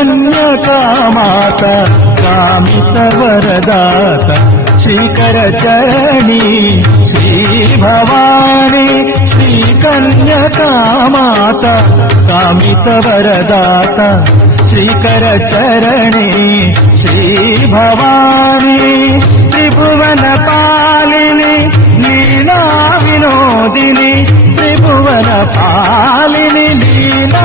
श्रीकन्यकामाता कामितवरदाता श्रीकरचरणी Shri Bhavani श्रीकन्यकामाता कामितवरदाता श्रीकरचरणी Shri Bhavani त्रिभुवनपालिनी Leela Vinodini त्रिभुवनपालिनी Leela